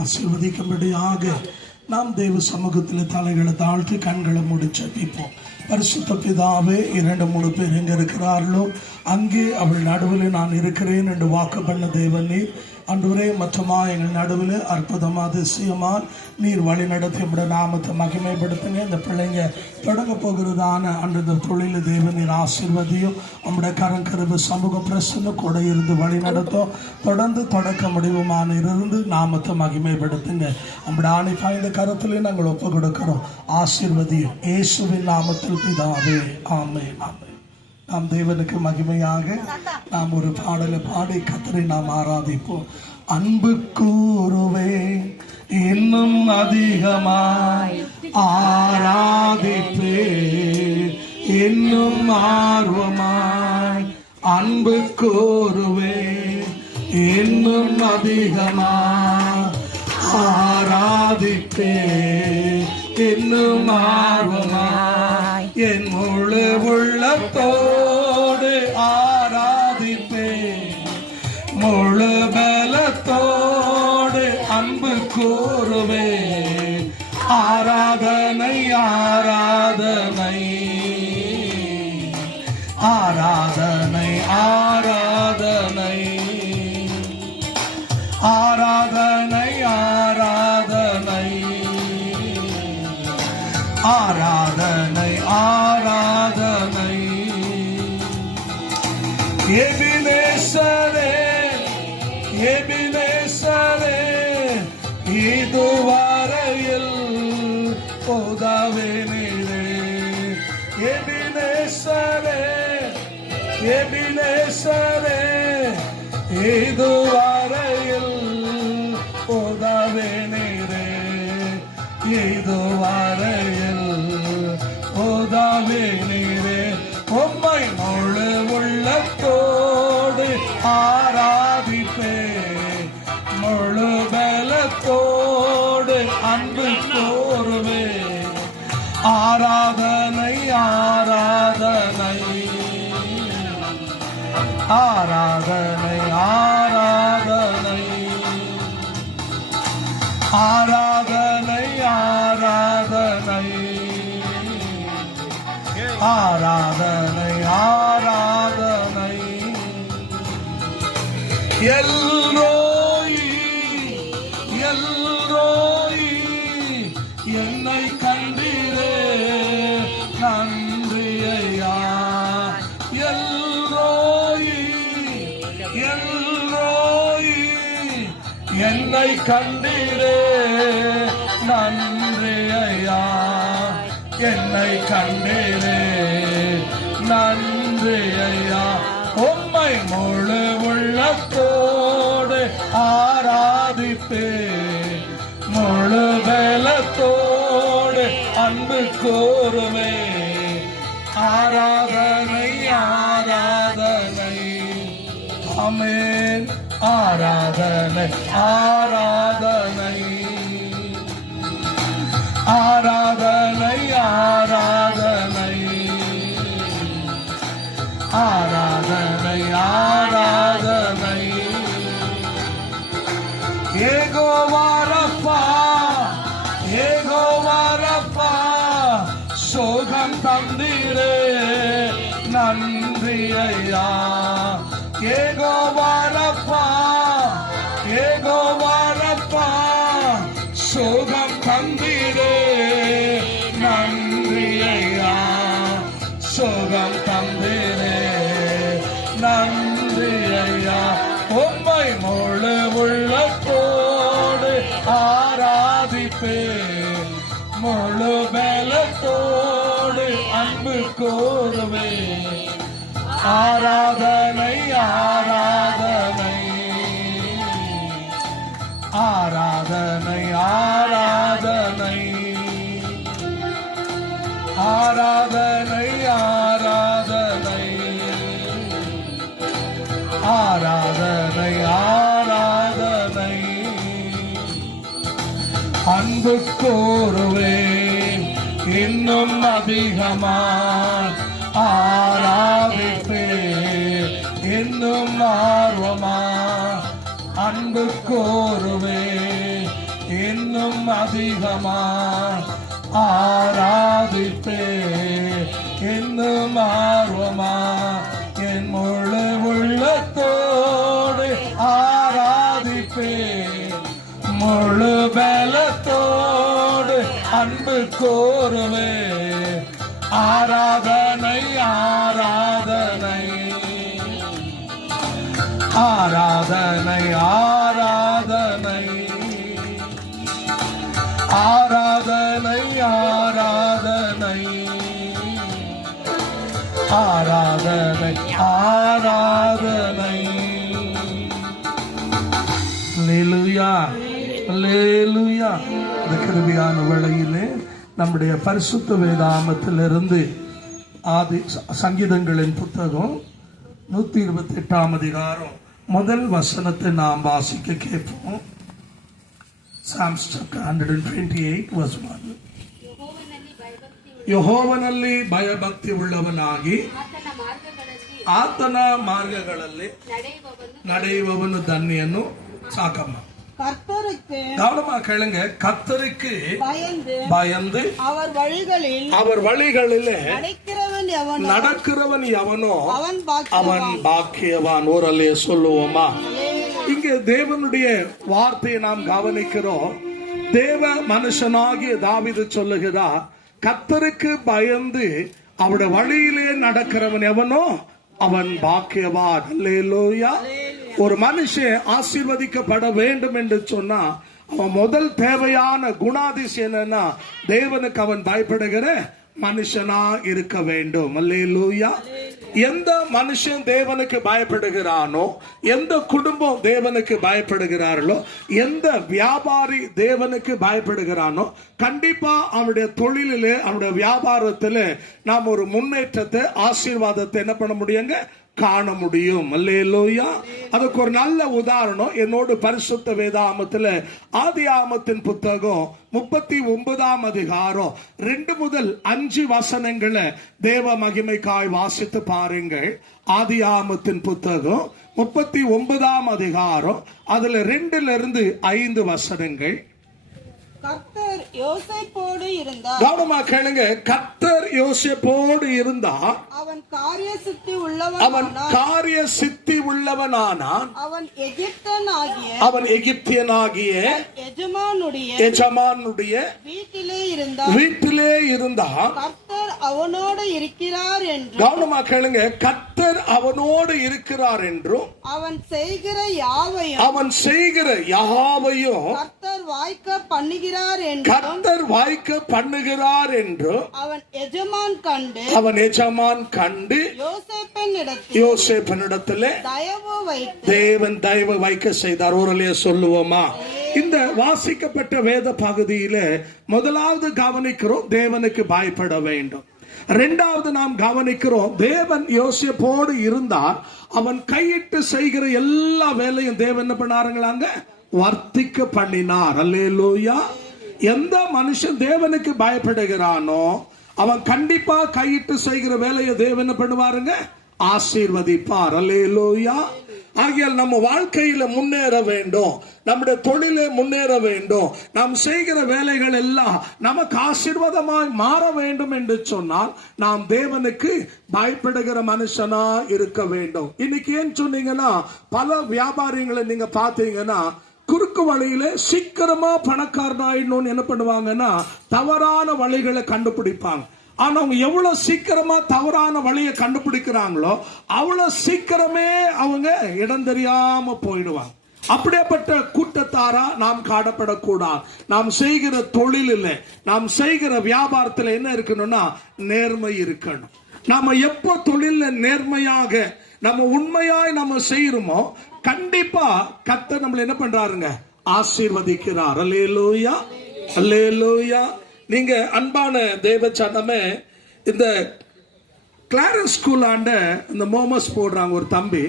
ஆசீர்வதிக்கும்படியாக நாம் தேவ சமூகத்தில் தலைகளை தாழ்த்தி கண்களை மூடி ஜெபிப்போம். பரிசுத்த பிதாவே, 2-3 பேர் எங்கே இருக்கிறார்களோ அங்கே அவள் நடுவில் நான் இருக்கிறேன் என்று வாக்கு பண்ண தேவன் நீர். அன்றுவரே, மற்றமா எங்கள் நடுவில் அற்புதமாக அதிசயமா நீர் வழி நடத்தி நம்முடைய நாமத்தை மகிமைப்படுத்துங்க. இந்த பிள்ளைங்க தொடங்க போகிறதான அந்த தொழில் தேவன் நீர் ஆசீர்வதியும். நம்முடைய கரங்கருவு சமூக பிரசன்ன கூட இருந்து வழி நடத்தும். தொடர்ந்து தொடக்க முடிவுமான இருந்து நாமத்தை மகிமைப்படுத்துங்க. நம்முடைய ஆணை பாய்ந்த கரத்திலே நாங்கள் ஒப்பு கொடுக்கிறோம். ஆசீர்வதியும் இயேசுவின் நாமத்தில் பிதாவே, ஆமென். நாம் தேவனுக்கு மகிமையாக நாம் ஒரு பாடலை பாடி கர்த்தரை நாம் ஆராதிப்போம். அன்பு கூறுவே இன்னும் அதிகமாய் ஆராதிப்பே, இன்னும் ஆர்வமாய் அன்பு கூறுவே இன்னும் அதிகமாய் ஆராதிப்பே, இன்னும் ஆர்வமாய் என் முழு உள்ளத்தோடு ஆராதிப்பே, முழு பலத்தோடு அன்பு கூறுவே. ஆராதனை ஆராதனை ஆராதனை ஆராதனை ஆராதனை ஆராதனை ஆராதனை ஆராதனை. எபினேசரே எபினேசரே, இதுவரையில் போதாவே நீரே. எபினேசரே எபினேசரே, இதுவரையில் போதாவே நீரே. இதுவரையில் போதாவே நீரே. உம்மை முழு உள்ளத்தோடு ஆராதிப்பே, முழு பலத்தோடு அன்பு கோருவே. ஆராதனை ஆராதனை ஆராதனை ஆராதனை ஆராதனை ஆராதனை ஆராதனை. எல்ரோயி எல்ரோயி, என்னை கண்டீரே நன்றி ஐயா. எல்ரோயி எல்ரோயி, என்னை கண்டீரே நன்றி ஐயா. என்னை கண்டீரே நன்றி ஐயா. உம்மை முழு உள்ளத்தோடு ஆராதிப்பே, முழு பலத்தோடு அன்பு கோருவே. ஆராதனை ஆராதனை, ஆமென். ஆராதனை ஆராதனை ஆராதனை ஆராதனை ஆராதனை ஆராதனை. யெகோவா ரப்பா யெகோவா ரப்பா, சோகம் தந்தீரே நன்றி ஐயா. யெகோவா ரப்பா யெகோவா ரப்பா, சோகம் தந்தீரே நன்றி ஐயா. சோகம் தந்தீரே நன்றி ஐயா. உம்மை முழு உள்ளத்தோடு ஆராதிப்பே, முழு பலத்தோடு அன்பு கோருவே. ஆராதனை ஆராதனை ஆராதனை ஆராதனை ஆராதனை ஆராதனை ஆராதனை ஆராதனை. அன்பு கோருவே இன்னும் அதிகமாய் ஆராதிப்பே, இன்னும் ஆர்வமா அன்பு கோருவே. இன்னும் அதிகமா ஆராதிப்பே, இன்னும் ஆர்வமா என் முழு உள்ளத்தோடு ஆராதிப்பே, முழு பலத்தோடு அன்பு கோருவே. ஆராதனை ஆராதனை ஆராதனை ஆராதனை ஆராதனை ஆராதனை ஆராதனை ஆராதனை. அல்லேலூயா அல்லேலூயா. இந்த கிருபையான வேளையிலே நம்முடைய பரிசுத்த வேதாகமத்திலிருந்து ஆதி சங்கீதங்களின் புத்தகம் 128 அதிகாரம் முதல் வசனத்தை நாம் வாசிக்க கேட்போம். Psalms 128 verse 1. ಯೆಹೋವನಲ್ಲಿ ಭಯಭಕ್ತಿ ಉಳ್ಳವನಾಗಿ ಆತನ ಮಾರ್ಗಗಳಲ್ಲಿ ನಡೆಯುವವನು ಧನ್ಯನು. ಸಾಕಮ್ಮ, கவனமா கேளுங்க. கர்த்தருக்கு பயந்து அவர் வழிகளிலே நடக்கிறவன் எவனோ அவன் பாக்கியவான். ஊரலே சொல்லுவோமா? இங்கே தேவனுடைய வார்த்தையை நாம் கவனிக்கிறோம். தேவ மனுஷனாகிய தாவீது சொல்லுகிறார், கர்த்தருக்கு பயந்து அவருடைய வழியிலே நடக்கிறவன் எவனோ அவன் பாக்கியவான். அல்லேலூயா. ஒரு மனுஷன் ஆசீர்வதிக்கப்பட வேண்டும் என்று சொன்னா அவன் முதல் தேவையான குணாதிசயம் என்னன்னா தேவனுக்கு அவன் பயப்படுகிற மனுஷனா இருக்க வேண்டும். அல்லேலூயா. எந்த மனுஷன் தேவனுக்கு பயப்படுகிறானோ, எந்த குடும்பம் தேவனுக்கு பயப்படுகிறார்களோ, எந்த வியாபாரி தேவனுக்கு பயப்படுகிறானோ, கண்டிப்பா அவனுடைய தொழிலிலே அவனுடைய வியாபாரத்திலே நாம் ஒரு முன்னேற்றத்தை ஆசீர்வாதத்தை என்ன பண்ண முடியுங்க, காண முடியும். அல்லேலூயா. அதுக்கு ஒரு நல்ல உதாரணம் என்னோடு பரிசுத்த வேதாகமத்தில் ஆதியாகமத்தின் புத்தகம் 39 அதிகாரம் 2 முதல் 5 வசனங்களை தேவ மகிமைக்காய் வாசித்து பாருங்கள். ஆதியாகமத்தின் புத்தகம் 39 அதிகாரம் அதுல 2 5 வசனங்கள். கர்த்தர் யோசேப்போடு இருந்தார். கவனமா கேளுங்க. கர்த்தர் யோசேப்போடு இருந்தார். அவன் காரிய சித்தி உள்ளவனானான். அவன் எகிப்தியனாகிய எஜமானுடைய வீட்டிலே இருந்தான். கர்த்தர் அவனோடு இருக்கிறார் என்றும். கவனமா கேளுங்க. கர்த்தர் அவனோடு இருக்கிறார் என்றும் அவன் செய்கிற யாவையும் கர்த்தர் வாய்க்க பண்ணுகிறார் என்றும் அவன் எஜமான் கண்டு யோசேப்பினிடத்திலே தேவன் தயவு வைக்க செய்தார். ஊரலே சொல்லுவோமா? இந்த வாசிக்கப்பட்ட வேத பகுதியில முதலாவது கவனிக்கிறோம், தேவனுக்கு பயப்பட வேண்டும். இரண்டாவது நாம் கவனிக்கிறோம், தேவன் யோசேப்போடு இருந்தார். அவன் கையிட்டு செய்கிற எல்லா வேலையும் தேவன் என்ன பண்ணாருங்களாங்க, வர்த்திக்க பண்ணினார். அல்லேலூயா. எந்த மனுஷன் தேவனுக்கு பயப்படுகிறானோ அவன் கண்டிப்பா கையிட்டு செய்கிற வேலையை தேவன் என்ன பண்ணுவாருங்க, ஆசீர்வதிப்பார். அல்லேலூயா. ஆகையால் நம்ம வாழ்க்கையில முன்னேற வேண்டும், நம்முடைய தொழிலே முன்னேற வேண்டும், நாம் செய்கிற வேலைகள் எல்லாம் நமக்கு ஆசீர்வாதமாய் மாற வேண்டும் என்று சொன்னால் நாம் தேவனுக்கு பயப்படுகிற மனுஷனா இருக்க வேண்டும். இன்னைக்கு ஏன் சொன்னீங்கன்னா, பல வியாபாரிகளை நீங்க பாத்தீங்கன்னா குறுக்கு வழியில சீக்கிரமா பணக்காரனாயிடணும்னு என்ன பண்ணுவாங்கன்னா தவறான வழிகளை கண்டுபிடிப்பாங்க. ஆனா அவங்க எவ்வளவு சீக்கிரமா தவறான வழியை கண்டுபிடிக்கிறாங்களோ அவ்வளவு சீக்கிரமே அவங்க இடம் தெரியாம போயிடுவாங்க. அப்படியேப்பட்ட கூட்டத்தாரா நாம் காணப்படக்கூடாது. நாம் செய்கிற தொழிலில், நாம் செய்கிற வியாபாரத்தில் என்ன இருக்கணும்னா நேர்மை இருக்கணும். நாம எப்போ தொழில நேர்மையாக நம்ம உண்மையாய் நம்ம செய்யறோமோ கண்டிப்பா கர்த்தர் நம்மள என்ன பண்றாருங்க, ஆசீர்வதிக்கிறார். அல்லேலூயா அல்லேலூயா. நீங்க அன்பான தேவ சனமே, இந்த கிளாரன்ஸ் ஸ்கூல் ஆண்ட இந்த மோமஸ் போடுறாங்க ஒரு தம்பி,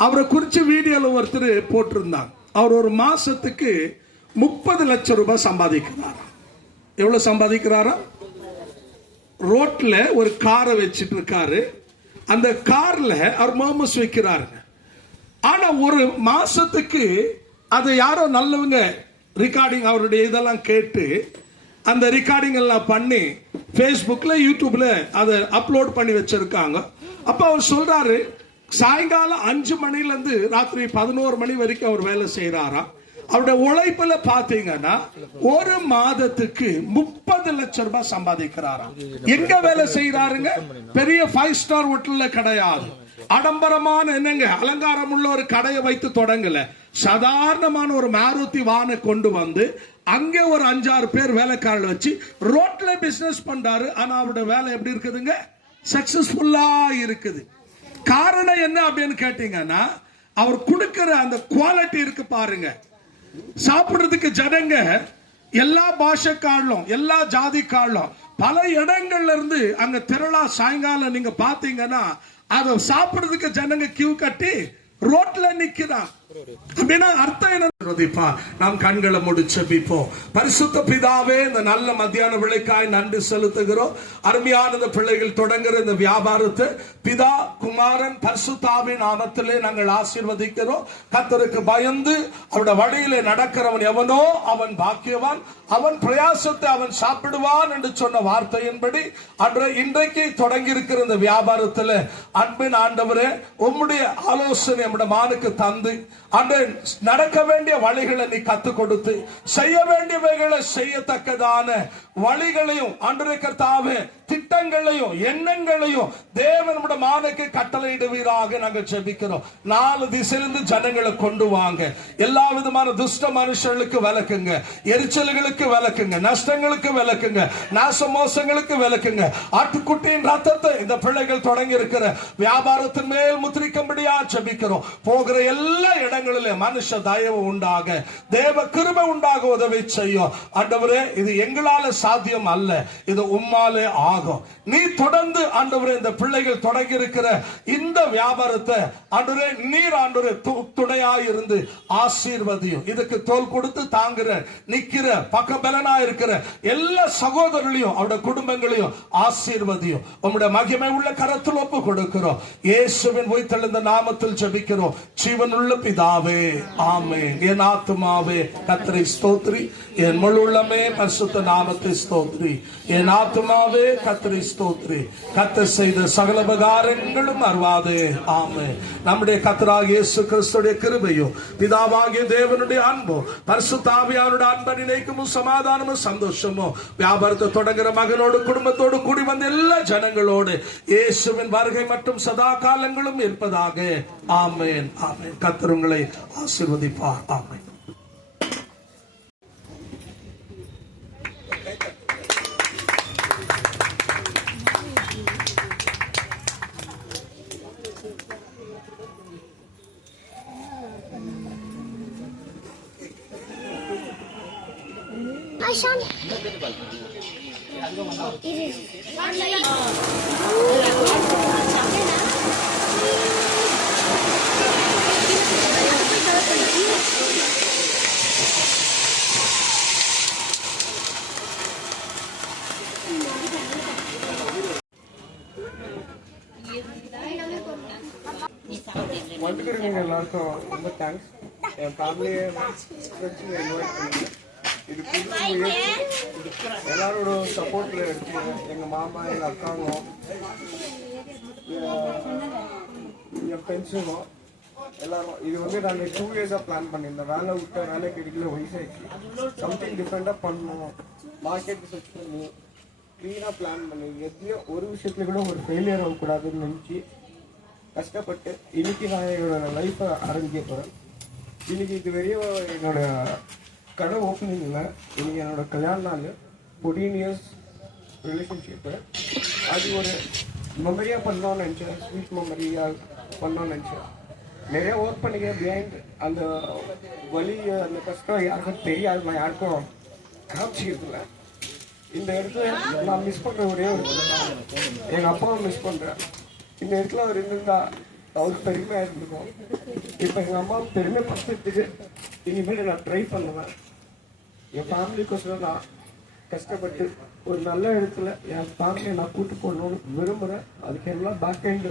அவரை குறிச்சு வீடியோல ஒருத்தர் போட்டிருந்தாங்க. அவர் ஒரு மாசத்துக்கு 30 லட்சம் ரூபாய் சம்பாதிக்கிறார். எவ்வளவு சம்பாதிக்கிறாரா? ரோட்ல ஒரு காரை வச்சிட்டு இருக்காரு. அந்த கார்ல அவர் மோமஸ் வைக்கிறாருங்க. ஆனா ஒரு மாசத்துக்கு அதை யாரோ நல்லவங்க ரெக்கார்டிங் அவருடைய இதெல்லாம் கேட்டு அந்த ரெக்கார்டிங் எல்லாம் பண்ணி ஃபேஸ்புக்ல யூடியூப்ல அதை அப்லோட் பண்ணி வச்சிருக்காங்க. அப்ப அவர் சொல்றாரு, சாயங்காலம் 5 மணில இருந்து ராத்திரி 11 மணி வரைக்கும் அவர் வேலை செய்யறாராம். அவருடைய உழைப்புல பாத்தீங்கன்னா ஒரு மாதத்துக்கு 30 லட்சம் ரூபாய் சம்பாதிக்கிறாராம். எங்க வேலை செய்யறாருங்க? பெரிய 5 ஸ்டார் ஹோட்டல்ல கிடையாது, ஆடம்பரமான என்னங்க அலங்காரம் உள்ள ஒரு கடையை வைத்து தொடங்கல. சாதாரணமான ஒரு மாருதி வானை கொண்டு வந்து அங்கே ஒரு 5-6 பேர் வேலைக்காரர்கள் வச்சு ரோட்ல பிசினஸ் பண்றாரு. ஆனா அவருடைய வேலை எப்படி இருக்குதுங்க? சக்சஸ்ஃபுல்லா இருக்குது. காரணம் என்ன அப்படின்னு கேட்டீங்கன்னா, அவர் கொடுக்கிற அந்த குவாலிட்டி இருக்கு பாருங்க. சாப்பிடுறதுக்கு ஜனங்க எல்லா பாஷைக்காரலும் எல்லா ஜாதிக்காரலும் பல இடங்கள்ல இருந்து அங்க திரளா சாயங்காலம் நீங்க பாத்தீங்கன்னா அதை சாப்பிடுறதுக்கு ஜனங்க கியூ கட்டி ரோட்ல நிக்கிறான். அப்படின்னா அர்த்தம் என்ன? நாம் கண்களை முடிச்சு ஜெபிப்போம். பரிசுத்த பிதாவே, இந்த நல்ல மத்தியான விளைக்காய் நன்றி செலுத்துகிறோம். அருமையான இந்த பிள்ளைகள் தொடங்குற இந்த வியாபாரத்தை பிதா குமாரன் பரிசுத்தாவின் நாமத்திலே நாங்கள் ஆசீர்வதிக்கிறோம். கர்த்தருக்கு பயந்து அவருடைய வழியிலே நடக்கிறவன் எவனோ அவன் பாக்கியவான், அவன் பிரயாசத்தை அவன் சாப்பிடுவான் என்று சொன்ன வார்த்தையின்படி இன்றைக்கு தொடங்கி இருக்கிற இந்த வியாபாரத்தில் அன்பின் ஆண்டவரே, உம்முடைய ஆலோசனை நம்முடைய மானுக்கு தந்து நடக்க வேண்டிய வழிகளை நீ கத்துக் கொடுத்து செய்ய வேண்டியவைகளை செய்யத்தக்கதான வழிகளையும் அன்றைய கர்த்தாவே திட்டங்களையும் எண்ணங்களையும் தேவனுடைய மானுக்கு கட்டளையிடுவீராக நாங்கள் ஜெபிக்கிறோம். 4 திசையிலிருந்து ஜனங்களை கொண்டு வாங்க. எல்லா விதமான துஷ்ட மனுஷர்களுக்கு விலக்குங்க, எரிச்சல்களுக்கு விலக்குங்க, நஷ்டங்களுக்கு விலக்குங்க, நாச மோசங்களுக்கு விலக்குங்க. ஆட்டுக்குட்டியின் ரத்தத்தை இந்த பிள்ளைகள் தொடங்கி இருக்கிற வியாபாரத்தின் மேல் முத்திரிக்கும்படியா ஜெபிக்கிறோம். போகிற எல்லா இடங்களிலே மனுஷ தயவு உண்டாக, தேவ கிருபை உண்டாக உதவி செய்யும். ஆண்டவரே, இது எங்களால சாத்தியம் அல்ல, இது உம்மாலே ஆகும். நீ தொடர்ந்து ஆண்டவரே இந்த பிள்ளைகள் தொடங்கி இருக்கிற இந்த வியாபாரத்தை ஆண்டவரே நீர் ஆண்டவரே துணையாய் இருந்து ஆசீர்வதியும். இதுக்கு தோள் கொடுத்து தாங்குற நிக்கிற பக்கபலனா இருக்கிற எல்லா சகோதரர்களையும் அவருடைய குடும்பங்களையும் ஆசீர்வதியும். உம்முடைய மகிமை உள்ள கரத்தில் ஒப்பு கொடுக்கிறோம். இயேசுவின் உயிர்த்தெழுந்த நாமத்தில் ஜெபிக்கிறோம் ஜீவனுள்ள பிதாவே, ஆமென். என் ஆத்துமாவே கர்த்தரை ஸ்தோத்திரி, என் முழு உள்ளமே பரிசுத்த நாமத்தை ஸ்தோத்திரி. என் ஆத்துமாவே கர்த்தரை ஸ்தோத்திரி, கர்த்தர் செய்த சகல உபகாரங்களும் மறவாதே. ஆமென். நம்முடைய கர்த்தராகிய இயேசு கிறிஸ்துவின் கிருபையும் பிதாவாகிய தேவனுடைய அன்பும் பரிசுத்த ஆவியானவருடைய அன்பு நினைக்கும் சமாதானமும் சந்தோஷமும் வியாபாரத்தை தொடங்குற மகனோடு குடும்பத்தோடு கூடி வந்த எல்லா ஜனங்களோடு இயேசுவின் வருகை மற்றும் சதா காலங்களும் இருப்பதாக. ஆமென். ஆமென். கர்த்தர் உங்களை ஆசீர்வதிப்பார். ஆமென். Aishan. வந்துக்கிறீங்க எல்லாருக்கும் ரொம்ப தேங்க்ஸ். என் ஃபேமிலியை இன்வைட் பண்ணி இது புதுசு முயற்சி எல்லாரோட சப்போர்ட்டில் எடுத்துங்க. எங்கள் மாமா, எங்கள் அக்காவும், என் ஃப்ரெண்ட்ஸுங்களும் எல்லாரும். இது வந்து நாங்கள் 2 இயர்ஸாக பிளான் பண்ணியிருந்தோம். வேலை விட்ட வேலை கிடைக்கல, வயசாகிடுச்சு. சம்திங் டிஃப்ரெண்ட்டாக பண்ணணும், மார்க்கெட் ரிசர்ச் பண்ணி க்ளீனாக பிளான் பண்ணி எதுலையும் ஒரு விஷயத்துல கூட ஒரு ஃபெயிலியர் ஆகக்கூடாதுன்னு நினச்சி கஷ்டப்பட்டு இன்னைக்கு நான் என்னோட லைஃப்பை ஆரம்பிக்க போகிறேன். இன்னைக்கு இது வரையும் என்னோட கடை ஓப்பனிங் இல்லை. இன்னைக்கு என்னோட கல்யாண நாள், 14 இயர்ஸ் ரிலேஷன்ஷிப்பு. அது ஒரு மெமரியாக பண்ணலாம்னு நினச்சேன், ஸ்வீட் மெமரியாக பண்ணலாம்னு நினச்சேன். நிறைய ஒர்க் பண்ணிக்க பிஹைண்ட் அந்த வலி அந்த கஷ்டம் யாருக்கும் தெரியாது, நான் யாருக்கும் காமிச்சிக்கிறதில்ல. இந்த இடத்துல நான் மிஸ் பண்ணுற ஒரே ஒரு எங்கள் அப்பாவை மிஸ் பண்ணுறேன். இந்த இடத்துல அவர் இருந்திருந்தா அவருக்கு பெருமையாக இருந்திருக்கும். இப்போ எங்கள் அம்மா பெருமைப்படுத்துறதுக்கு இனிமேல் நான் ட்ரை பண்ணுவேன். என் ஃபேமிலிக்கோசரம் நான் கஷ்டப்பட்டு ஒரு நல்ல இடத்துல என் ஃபேமிலியை நான் கூட்டு போடணும்னு விரும்புகிறேன். அதுக்கு எல்லாம் பேக் ஹேண்டு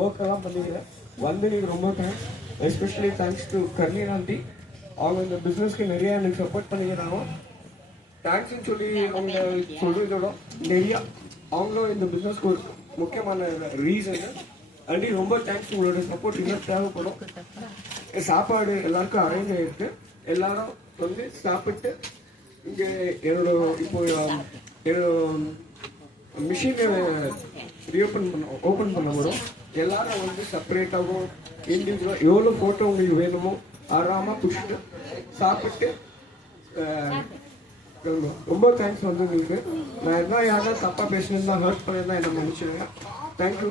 ஒர்க்கெல்லாம் பண்ணிக்கிறேன். வந்து நீங்கள் ரொம்ப thanks. Especially thanks to Karni aunty அவங்க இந்த பிஸ்னஸ்க்கு நிறைய எனக்கு சப்போர்ட் பண்ணிக்கிறாங்க. தேங்க்ஸ்ன்னு சொல்லி அவங்க சொல்றதோட நிறையா அவங்களும் இந்த பிஸ்னஸ்க்கு ஒரு முக்கியமான ரீசன். அண்டி ரொம்ப தேங்க்ஸ், உங்களோட சப்போர்ட் இன்னும் தேவைப்படும். சாப்பாடு எல்லாருக்கும் அரேஞ்ச் ஆகிருக்கு. எல்லாரும் வந்து சாப்பிட்டு இங்கே என்னோட இப்போ என்னோட மிஷினை ஓப்பன் பண்ண போகிறோம். எல்லாரும் வந்து செப்பரேட்டாகவும் இண்டிவிஜுவலாக எவ்வளோ ஃபோட்டோ உங்களுக்கு வேணுமோ ஆறாமல் பிடிச்சிட்டு சாப்பிட்டு ரொம்ப தேங்க்ஸ் வந்து உங்களுக்கு. நான் என்ன யாராவது தப்பாக பேசினேன்னா ஹர்ட் பண்ணியிருந்தா என்ன மன்னிச்சிடுங்க. தேங்க்யூ.